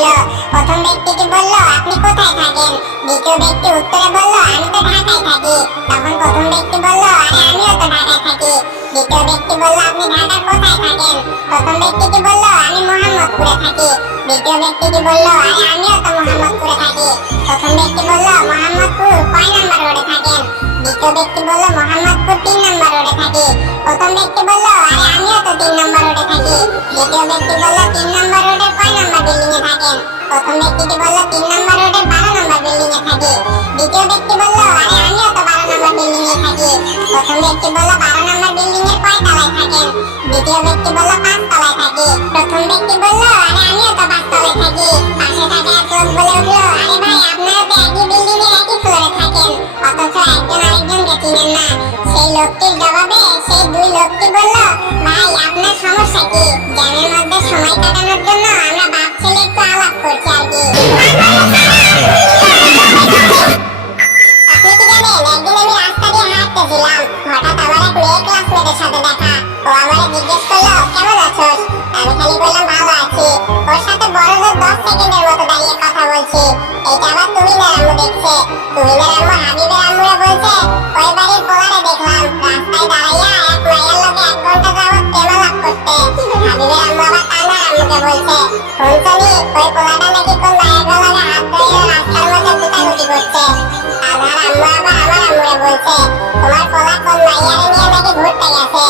ছিল। প্রথম ব্যক্তিটি বলল, আপনি কোথায় থাকেন? দ্বিতীয় ব্যক্তি উত্তরে বলল, আমি তো ঢাকায় থাকি। তখন প্রথম ব্যক্তি বলল, আরে আমিও তো ঢাকায় থাকি। দ্বিতীয় ব্যক্তি বলল, আপনি ঢাকার কোথায় থাকেন? প্রথম ব্যক্তিটি বলল, আমি মোহাম্মদপুরে থাকি। দ্বিতীয় ব্যক্তিটি বলল, আরে আমিও তো মোহাম্মদপুরে থাকি। প্রথম ব্যক্তি বলল, মোহাম্মদপুর কয় নাম্বার রোডে থাকেন? দ্বিতীয় ব্যক্তি বলল, মোহাম্মদপুর 3 নাম্বার রোডে থাকি। প্রথম ব্যক্তি বলল, আরে আমিও তো 3 নাম্বার রোডে থাকি। দ্বিতীয় ব্যক্তি বলল, 3 নাম্বার রোডের কয় নাম্বার বিল্ডিং এ থাকেন? প্রথম ব্যক্তিটি বলল, 3 নাম্বার রোডের 12 নাম্বার বিল্ডিং এ থাকি। দ্বিতীয় ব্যক্তি বলল, আরে আমিও তো 12 নাম্বার বিল্ডিং এ থাকি। প্রথম ব্যক্তি বলল, 12 নাম্বার বিল্ডিং এর কয় তলায় থাকেন? দ্বিতীয় ব্যক্তি বলল, 5 তলায় থাকি। প্রথম ব্যক্তি বলল, আরে আমিও তো 5 তলায় থাকি। পাশে থাকা এক লোক বলে উঠল, আরে ভাই, আপনারা তো একই বিল্ডিং এর একই ফ্লোরে থাকেন, অথচ একজন আরেকজনকে চিনেন না। সেই লোকটির জবাবে সেই দুই লোকটি বলল, ভাই, আপনার সমস্যা কি? জ্যামের মধ্যে সময় কাটানোর জন্য আমরা বাপ ছেলে একটু আলাপ করছি আর কি। আপনি কি জানেন, একদিন আমি রাস্তা দিয়ে হাঁটতেছিলাম, হঠাৎ আমার এক মেয়ে ক্লাসমেটের সাথে দেখা। ও আমারে জিজ্ঞেস করলো, কেমন আছোস? আমি খালি বললাম, ভালো আছি। ওর সাথে বড় জোর 10 সেকেন্ডের মতো দাঁড়িয়ে কথা বলছি। এটা আবার তুহিনের আম্মু দেখছে। তুহিনের আম্মু হাবিবের আম্মুরা বলছে, ওই বাড়ির পোলারে দেখলাম রাস্তায় দাঁড়াইয়া এক মাইয়ার লগে 1 ঘন্টা যাবত প্রেমালাপ করতে। হাবিবের আম্মু আবার তানার আম্মুকে বলছে, শুনছনি, ওই পোলাটা নাকি কোন মায়ের লগে হাত ধরে রাস্তার মধ্যে গুটাগুটি করছে। তানার আম্মু আবার আমার আম্মুরে বলছে, তোমার পোলা কোন মাইয়ারে নিয়ে নাকি ঘুরতে গেছে।